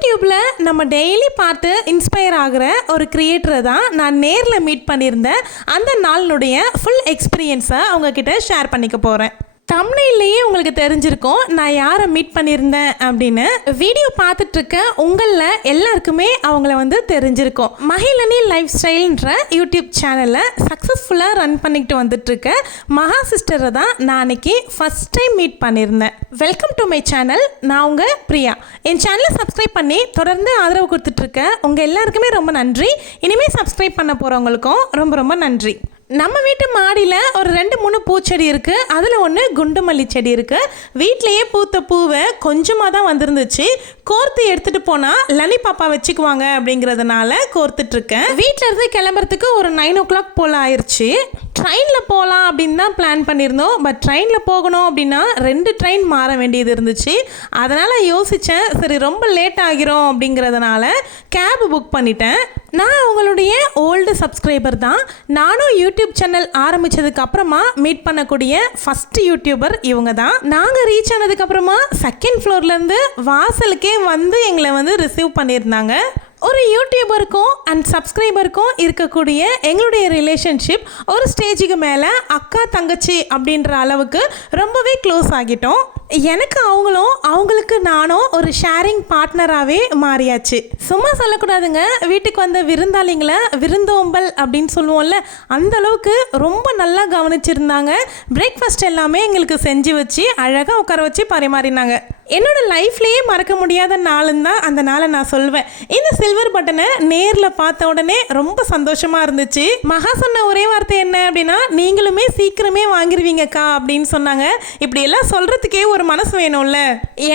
யூடியூப்ல நம்ம டெய்லி பார்த்து இன்ஸ்பயர் ஆகிற ஒரு கிரியேட்டரை தான் நான் நேரில் மீட் பண்ணியிருந்தேன். அந்த நாளினுடைய ஃபுல் எக்ஸ்பீரியன்ஸை உங்ககிட்ட ஷேர் பண்ணிக்க போகிறேன். தம்ப்நெயிலேயே உங்களுக்கு தெரிஞ்சிருக்கும் நான் யாரை மீட் பண்ணியிருந்தேன் அப்படின்னு. வீடியோ பார்த்துட்டு இருக்க உங்களில் எல்லாருக்குமே அவங்கள தெரிஞ்சிருக்கும். மகிழனி லைஃப் ஸ்டைல்ன்ற யூடியூப் சேனலை சக்ஸஸ்ஃபுல்லாக ரன் பண்ணிக்கிட்டு வந்துட்டு இருக்க மகா சிஸ்டரை தான் நான் அன்னைக்கு ஃபர்ஸ்ட் டைம் மீட் பண்ணியிருந்தேன். Welcome to my channel. நான் உங்கள் பிரியா. என் சேனலை சப்ஸ்கிரைப் பண்ணி தொடர்ந்து ஆதரவு கொடுத்துட்ருக்க உங்கள் எல்லாருக்குமே ரொம்ப நன்றி. இனிமேல் சப்ஸ்கிரைப் பண்ண போகிறவங்களுக்கும் ரொம்ப ரொம்ப நன்றி. நம்ம வீட்டு மாடியில் ஒரு 2-3 பூச்செடி இருக்குது. அதில் ஒன்று குண்டு மல்லி செடி இருக்குது. வீட்டிலையே பூத்த பூவை கொஞ்சமாக தான் வந்திருந்துச்சு. கோர்த்து எடுத்துகிட்டு போனால் லலி பாப்பா வச்சுக்குவாங்க அப்படிங்கிறதுனால கோர்த்துட்ருக்கேன். வீட்டிலேருந்து கிளம்புறதுக்கு ஒரு 9 o'clock போல் ஆயிடுச்சு. ட்ரெயினில் போகலாம் அப்படின்னு தான் பிளான் பண்ணியிருந்தோம். பட் ட்ரெயினில் போகணும் அப்படின்னா 2 ட்ரெயின் மாற வேண்டியது இருந்துச்சு. அதனால் யோசித்தேன், சரி ரொம்ப லேட் ஆகிரும் அப்படிங்கிறதுனால கேப் புக் பண்ணிட்டேன். நான் உங்களுடைய ஓல்டு சப்ஸ்கிரைபர் தான். நானும் யூடியூப் சேனல் ஆரம்பித்ததுக்கு அப்புறமா மீட் பண்ணக்கூடிய ஃபஸ்ட்டு யூடியூபர் இவங்க தான். நாங்கள் ரீச் ஆனதுக்கப்புறமா 2nd ஃப்ளோர்லேருந்து வாசலுக்கே எங்களை ரிசீவ் பண்ணியிருந்தாங்க. ஒரு யூடியூபருக்கும் அண்ட் சப்ஸ்கிரைபருக்கும் இருக்கக்கூடிய எங்களுடைய ரிலேஷன்ஷிப் ஒரு ஸ்டேஜுக்கு மேலே அக்கா தங்கச்சி அப்படின்ற அளவுக்கு ரொம்பவே க்ளோஸ் ஆகிட்டோம். எனக்கு அவங்களும் அவங்களுக்கு நானும் ஒரு ஷேரிங் பார்ட்னராகவே மாறியாச்சு. சும்மா சொல்லக்கூடாதுங்க, வீட்டுக்கு வந்த விருந்தாளிங்களை விருந்தோம்பல் அப்படின்னு சொல்லுவோம்ல, அந்த அளவுக்கு ரொம்ப நல்லா கவனிச்சிருந்தாங்க. பிரேக்ஃபாஸ்ட் எல்லாமே எங்களுக்கு செஞ்சு வச்சு அழகாக உட்கார வச்சு பரிமாறினாங்க. என்னோடய லைஃப்லேயே மறக்க முடியாத நாளுன்னு தான் அந்த நாளை நான் சொல்வேன். இந்த சில்வர் பட்டனை நேரில் பார்த்த உடனே ரொம்ப சந்தோஷமாக இருந்துச்சு. மகா சொன்ன ஒரே வார்த்தை என்ன அப்படின்னா, நீங்களுமே சீக்கிரமே வாங்கிடுவீங்கக்கா அப்படின்னு சொன்னாங்க. இப்படி எல்லாம் சொல்கிறதுக்கே ஒரு மனசு வேணும்ல.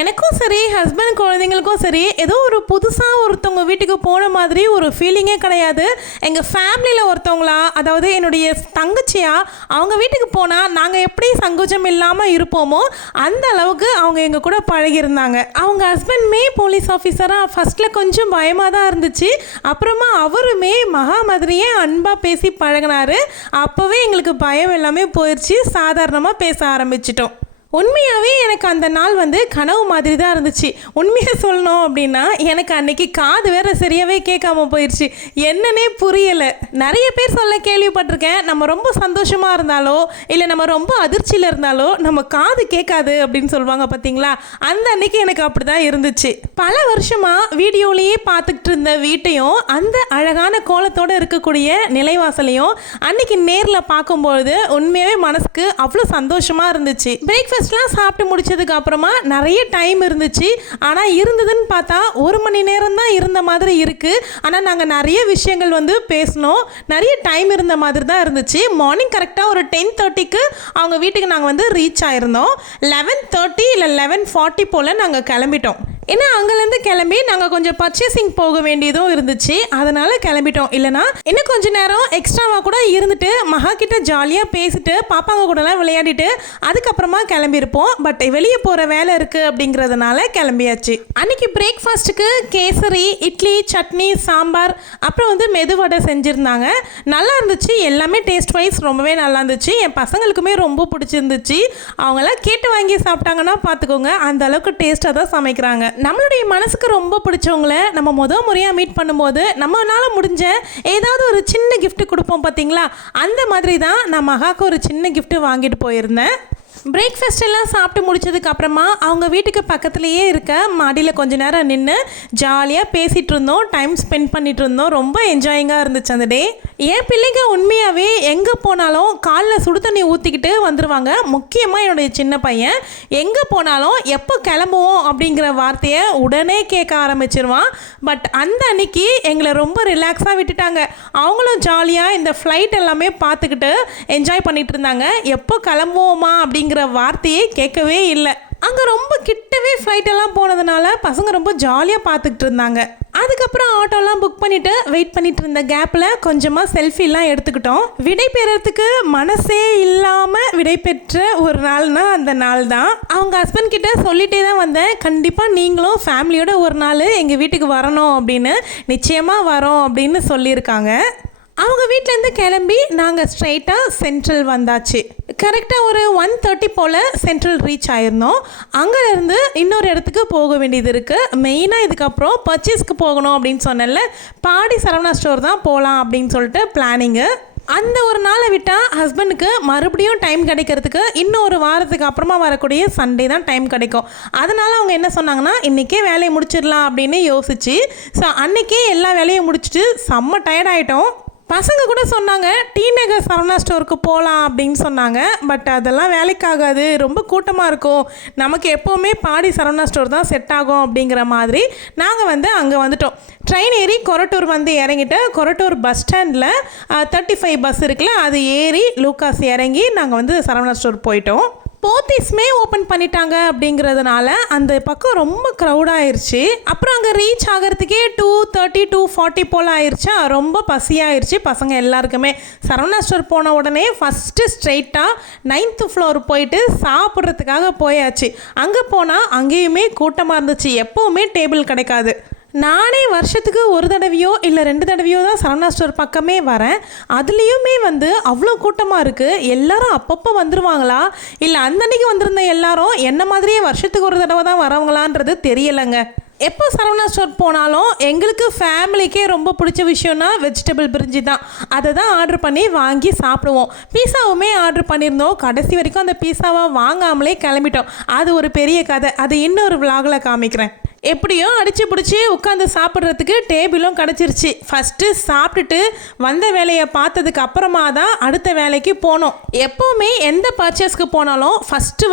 எனக்கும் சரி ஹஸ்பண்ட் குழந்தைங்களுக்கும் சரி ஏதோ ஒரு புதுசாக ஒருத்தவங்க வீட்டுக்கு போன மாதிரி ஒரு ஃபீலிங்கே கிடையாது. எங்கள் ஃபேமிலியில் ஒருத்தவங்களா, அதாவது என்னுடைய தங்கச்சியா, அவங்க வீட்டுக்கு போனால் நாங்கள் எப்படி சங்கோஜம் இல்லாமல் இருப்போமோ அந்த அளவுக்கு அவங்க எங்கள் கூட பழகியிருந்தாங்க. அவங்க ஹஸ்பண்ட்மே போலீஸ் ஆஃபீஸராக ஃபஸ்ட்டில் கொஞ்சம் பயமாக தான் இருந்துச்சு. அப்புறமா அவருமே மகா மாதிரியே அன்பாக பேசி பழகினார். அப்போவே எங்களுக்கு பயம் எல்லாமே போயிடுச்சு. சாதாரணமாக பேச ஆரம்பிச்சிட்டோம். உண்மையாகவே எனக்கு அந்த நாள் கனவு மாதிரி தான் இருந்துச்சு. உண்மையாக சொல்லணும் அப்படின்னா எனக்கு அன்னைக்கு காது வேற சரியாகவே கேட்காம போயிடுச்சு. என்னன்னே புரியலை. நிறைய பேர் சொல்ல கேள்விப்பட்டிருக்கேன், நம்ம ரொம்ப சந்தோஷமாக இருந்தாலோ இல்லை நம்ம ரொம்ப அதிர்ச்சியில் இருந்தாலோ நம்ம காது கேட்காது அப்படின்னு சொல்லுவாங்க பார்த்தீங்களா. அந்த அன்னைக்கு எனக்கு அப்படி தான் இருந்துச்சு. பல வருஷமாக வீடியோலேயே பார்த்துக்கிட்டு இருந்த வீட்டையும் அந்த அழகான கோலத்தோடு இருக்கக்கூடிய நிலைவாசலையும் அன்னைக்கு நேரில் பார்க்கும்பொழுது உண்மையாகவே மனசுக்கு அவ்வளோ சந்தோஷமாக இருந்துச்சு. பிரேக்ஃபாஸ்ட்லாம் சாப்பிட்டு முடிச்சதுக்கு அப்புறமா நிறைய டைம் இருந்துச்சு. ஆனால் இருந்ததுன்னு பார்த்தா 1 மணி நேரம் தான் இருந்த மாதிரி இருக்குது. ஆனால் நாங்கள் நிறைய விஷயங்கள் பேசணும். நிறைய டைம் இருந்த மாதிரி தான் இருந்துச்சு. மார்னிங் கரெக்டாக ஒரு 10:30க்கு அவங்க வீட்டுக்கு நாங்கள் ரீச் ஆயிருந்தோம். 11:30 இல்லை 11:40 போல் நாங்கள் கிளம்பிட்டோம். ஏன்னா அங்கேருந்து கிளம்பி நாங்கள் கொஞ்சம் பர்ச்சேசிங் போக வேண்டியதும் இருந்துச்சு. அதனால் கிளம்பிட்டோம். இல்லைனா இன்னும் கொஞ்சம் நேரம் எக்ஸ்ட்ராவாக கூட இருந்துட்டு மகா கிட்ட ஜாலியாக பேசிட்டு பாப்பாங்க கூடலாம் விளையாடிட்டு அதுக்கப்புறமா கிளம்பியிருப்போம். பட் வெளியே போகிற வேலை இருக்குது அப்படிங்கிறதுனால கிளம்பியாச்சு. அன்றைக்கி பிரேக்ஃபாஸ்ட்டுக்கு கேசரி, இட்லி, சட்னி, சாம்பார், அப்புறம் மெதுவடை செஞ்சுருந்தாங்க. நல்லா இருந்துச்சு. எல்லாமே டேஸ்ட் வைஸ் ரொம்பவே நல்லா இருந்துச்சு. என் பசங்களுக்குமே ரொம்ப பிடிச்சிருந்துச்சு. அவங்களாம் கேட்டு வாங்கி சாப்பிட்டாங்கன்னா பார்த்துக்கோங்க, அந்த அளவுக்கு டேஸ்ட்டாக தான் சமைக்கிறாங்க. நம்மளுடைய மனசுக்கு ரொம்ப பிடிச்சவங்கள நம்ம முறையாக மீட் பண்ணும்போது நம்மளால முடிஞ்ச ஏதாவது ஒரு சின்ன கிஃப்ட் கொடுப்போம் பார்த்தீங்களா. அந்த மாதிரி தான் நான் மகாவுக்கு ஒரு சின்ன கிஃப்ட் வாங்கிட்டு போயிருந்தேன். பிரேக்ஃபாஸ்ட் எல்லாம் சாப்பிட்டு முடிச்சதுக்கு அப்புறமா அவங்க வீட்டுக்கு பக்கத்துலேயே இருக்க மாடியில் கொஞ்ச நேரம் நின்று ஜாலியாக பேசிகிட்டு இருந்தோம், டைம் ஸ்பெண்ட் பண்ணிட்டு இருந்தோம். ரொம்ப என்ஜாயிங்காக இருந்துச்சு அந்த டே. என் பிள்ளைங்க உண்மையாகவே எங்கே போனாலும் காலில் சுடு தண்ணி ஊற்றிக்கிட்டு வந்துடுவாங்க. முக்கியமாக என்னுடைய சின்ன பையன் எங்கே போனாலும் எப்போ கிளம்புவோம் அப்படிங்கிற வார்த்தையை உடனே கேட்க ஆரம்பிச்சிருவான். பட் அந்த அன்னைக்கு எங்களை ரொம்ப ரிலாக்ஸாக விட்டுட்டாங்க. அவங்களும் ஜாலியாக இந்த ஃப்ளைட் எல்லாமே பார்த்துக்கிட்டு என்ஜாய் பண்ணிகிட்டு இருந்தாங்க. எப்போ கிளம்புவோமா அப்படிங்கிற வார்த்தையே கேட்கவே இல்லை. அங்கே ரொம்ப கிட்டவே ஃப்ளைட் எல்லாம் போனதுனால பசங்க ரொம்ப ஜாலியாக பார்த்துக்கிட்டு இருந்தாங்க. அதுக்கப்புறம் ஆட்டோலாம் புக் பண்ணிவிட்டு வெயிட் பண்ணிட்டு இருந்த கேப்பில் கொஞ்சமாக செல்ஃபிலாம் எடுத்துக்கிட்டோம். விடை பெறத்துக்கு மனசே இல்லாமல் விடை பெற்ற ஒரு நாள்னா அந்த நாள் தான். அவங்க ஹஸ்பண்ட் கிட்ட சொல்லிட்டே தான் வந்தேன், கண்டிப்பாக நீங்களும் ஃபேமிலியோட ஒரு நாள் எங்கள் வீட்டுக்கு வரணும் அப்படின்னு. நிச்சயமாக வரோம் அப்படின்னு சொல்லியிருக்காங்க. அவங்க வீட்டிலேருந்து கிளம்பி நாங்கள் ஸ்ட்ரைட்டாக சென்ட்ரல் வந்தாச்சு. கரெக்டாக ஒரு 1:30 போல் சென்ட்ரல் ரீச் ஆயிருந்தோம். அங்கேருந்து இன்னொரு இடத்துக்கு போக வேண்டியது இருக்குது. மெயினாக இதுக்கப்புறம் பர்ச்சேஸ்க்கு போகணும் அப்படின்னு சொன்னேன்ல, பாடி சரவணா ஸ்டோர் தான் போகலாம் அப்படின்னு சொல்லிட்டு பிளானிங்கு. அந்த ஒரு நாளை விட்டால் ஹஸ்பண்டுக்கு மறுபடியும் டைம் கிடைக்கிறதுக்கு இன்னும் ஒரு வாரத்துக்கு அப்புறமா வரக்கூடிய சண்டே தான் டைம் கிடைக்கும். அதனால் அவங்க என்ன சொன்னாங்கன்னா, இன்றைக்கே வேலையை முடிச்சிடலாம் அப்படின்னு யோசிச்சு, ஸோ அன்றைக்கே எல்லா வேலையும் முடிச்சுட்டு செம்ம டயர்ட் ஆகிட்டோம். பசங்க கூட சொன்னாங்க டி நகர் சரவணா ஸ்டோருக்கு போகலாம் அப்படின்னு சொன்னாங்க. பட் அதெல்லாம் வேலைக்காகாது, ரொம்ப கூட்டமாக இருக்கும், நமக்கு எப்போவுமே பாடி சரவணா ஸ்டோர் தான் செட் ஆகும் அப்படிங்கிற மாதிரி நாங்கள் அங்கே வந்துட்டோம். ட்ரெயின் ஏறி கொரட்டூர் இறங்கிட்டு கொரட்டூர் பஸ் ஸ்டாண்டில் 35 பஸ் இருக்குல்ல, அது ஏறி லூக்காஸ் இறங்கி நாங்கள் சரவணா ஸ்டோர் போயிட்டோம். போத்தீஸ்மே ஓப்பன் பண்ணிட்டாங்க அப்படிங்கிறதுனால அந்த பக்கம் ரொம்ப க்ரௌடாயிருச்சு. அப்புறம் அங்கே ரீச் ஆகிறதுக்கே 2:30 2:40 போல் ஆயிடுச்சா, ரொம்ப பசியாயிருச்சு பசங்க எல்லாருக்குமே. சரவணா ஸ்டோர் போன உடனே ஃபஸ்ட்டு ஸ்ட்ரெயிட்டாக 9th ஃப்ளோர் போயிட்டு சாப்பிட்றதுக்காக போயாச்சு. அங்கே போனால் அங்கேயுமே கூட்டமாக இருந்துச்சு, எப்போவுமே டேபிள் கிடைக்காது. நானே வருஷத்துக்கு ஒரு தடவையோ இல்லை 2 தடவையோ தான் சரவணா ஸ்டோர் பக்கமே வரேன். அதுலேயுமே அவ்வளோ கூட்டமாக இருக்குது. எல்லாரும் அப்பப்போ வந்துடுவாங்களா இல்லை அந்தன்னைக்கு வந்திருந்த எல்லாரும் என்ன மாதிரியே வருஷத்துக்கு ஒரு தடவை தான் வரவங்களான்றது தெரியலைங்க. எப்போ சரவணா ஸ்டோர் போனாலும் எங்களுக்கு ஃபேமிலிக்கே ரொம்ப பிடிச்ச விஷயம்னா வெஜிடபிள் பிரிஞ்சி தான். அதை தான் ஆர்டர் பண்ணி வாங்கி சாப்பிடுவோம். பீஸாவுமே ஆர்டர் பண்ணியிருந்தோம். கடைசி வரைக்கும் அந்த பீஸாவை வாங்காமலே கிளம்பிட்டோம். அது ஒரு பெரிய கதை, அது இன்னொரு விலாகில் காமிக்கிறேன். எப்படியோ அடித்து பிடிச்சி உட்காந்து சாப்பிட்றதுக்கு டேபிளும் கிடச்சிருச்சு. ஃபஸ்ட்டு சாப்பிட்டுட்டு வந்த வேலையை பார்த்ததுக்கு அப்புறமா தான் அடுத்த வேலைக்கு போனோம். எப்போவுமே எந்த பர்ச்சேஸ்க்கு போனாலும் ஃபஸ்ட்டு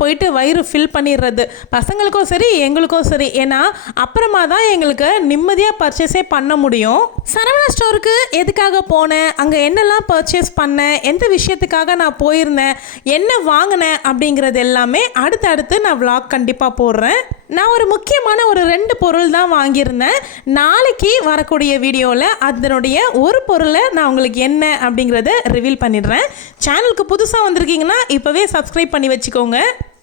போயிட்டு வயிறு ஃபில் பண்ணிடுறது, பசங்களுக்கும் சரி எங்களுக்கும் சரி. ஏன்னா அப்புறமா தான் எங்களுக்கு நிம்மதியாக பர்ச்சேஸே பண்ண முடியும். சரவணா ஸ்டோருக்கு எதுக்காக போனேன், அங்கே என்னெல்லாம் பர்ச்சேஸ் பண்ணேன், எந்த விஷயத்துக்காக நான் போயிருந்தேன், என்ன வாங்கினேன் அப்படிங்கிறது எல்லாமே அடுத்தடுத்து நான் விலாக் கண்டிப்பாக போடுறேன். நான் ஒரு முக்கியமான ஒரு 2 பொருள் தான் வாங்கியிருந்தேன். நாளைக்கு வரக்கூடிய வீடியோவில் அதனுடைய ஒரு பொருளை நான் உங்களுக்கு என்ன அப்படிங்கிறத ரிவீல் பண்ணிடுறேன். சேனலுக்கு புதுசாக வந்திருக்கீங்கன்னா இப்போவே சப்ஸ்கிரைப் பண்ணி வச்சுக்கோங்க.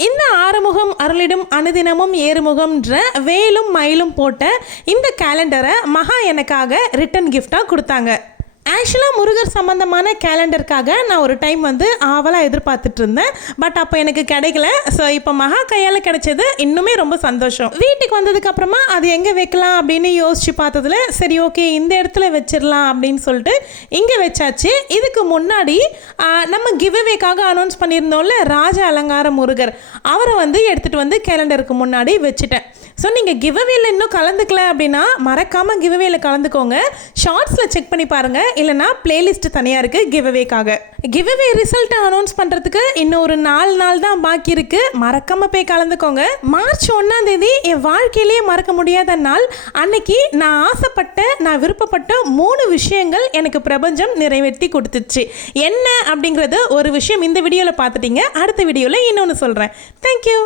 இந்த ஆறுமுகம் அருளிடும் அனுதினமும் ஏறுமுகம்ன்ற வேலும் மயிலும் போட்ட இந்த கேலண்டரை மகா எனக்காக ரிட்டன் கிஃப்டாக கொடுத்தாங்க. ஆக்சுவலாக முருகர் சம்மந்தமான கேலண்டருக்காக நான் ஒரு டைம் ஆவலாக எதிர்பார்த்துட்டு இருந்தேன். பட் அப்போ எனக்கு கிடைக்கல. ஸோ இப்போ மகா கையால் கிடைச்சது இன்னுமே ரொம்ப சந்தோஷம். வீட்டுக்கு வந்ததுக்கப்புறமா அது எங்கே வைக்கலாம் அப்படின்னு யோசித்து பார்த்ததுல சரி ஓகே இந்த இடத்துல வச்சிடலாம் அப்படின்னு சொல்லிட்டு இங்கே வச்சாச்சு. இதுக்கு முன்னாடி நம்ம கிவ்அவேக்காக அனௌன்ஸ் பண்ணியிருந்தோம்ல ராஜ அலங்கார முருகர், அவரை எடுத்துகிட்டு கேலண்டருக்கு முன்னாடி வச்சுட்டேன். ஸோ நீங்கள் கிவ்அவேல இன்னும் கலந்துக்கல அப்படின்னா மறக்காமல் கிவ்அவேல கலந்துக்கோங்க. ஷார்ட்ஸில் செக் பண்ணி பாருங்கள், இல்லைனா பிளேலிஸ்ட் தனியாக இருக்குது கிவ்அவேக்காக. கிவ்அவே ரிசல்ட்டை அனௌன்ஸ் பண்ணுறதுக்கு இன்னும் ஒரு 4 நாள் தான் பாக்கி இருக்குது. மறக்காமல் போய் கலந்துக்கோங்க. மார்ச் 1ஆம் தேதி என் வாழ்க்கையிலேயே மறக்க முடியாத நாள். அன்னைக்கு நான் ஆசைப்பட்ட, நான் விருப்பப்பட்ட 3 விஷயங்கள் எனக்கு பிரபஞ்சம் நிறைவேற்றி கொடுத்துச்சு. என்ன அப்படிங்கிறது ஒரு விஷயம் இந்த வீடியோவில் பார்த்துட்டீங்க. அடுத்த வீடியோவில் இன்னொன்று சொல்கிறேன். தேங்க்யூ.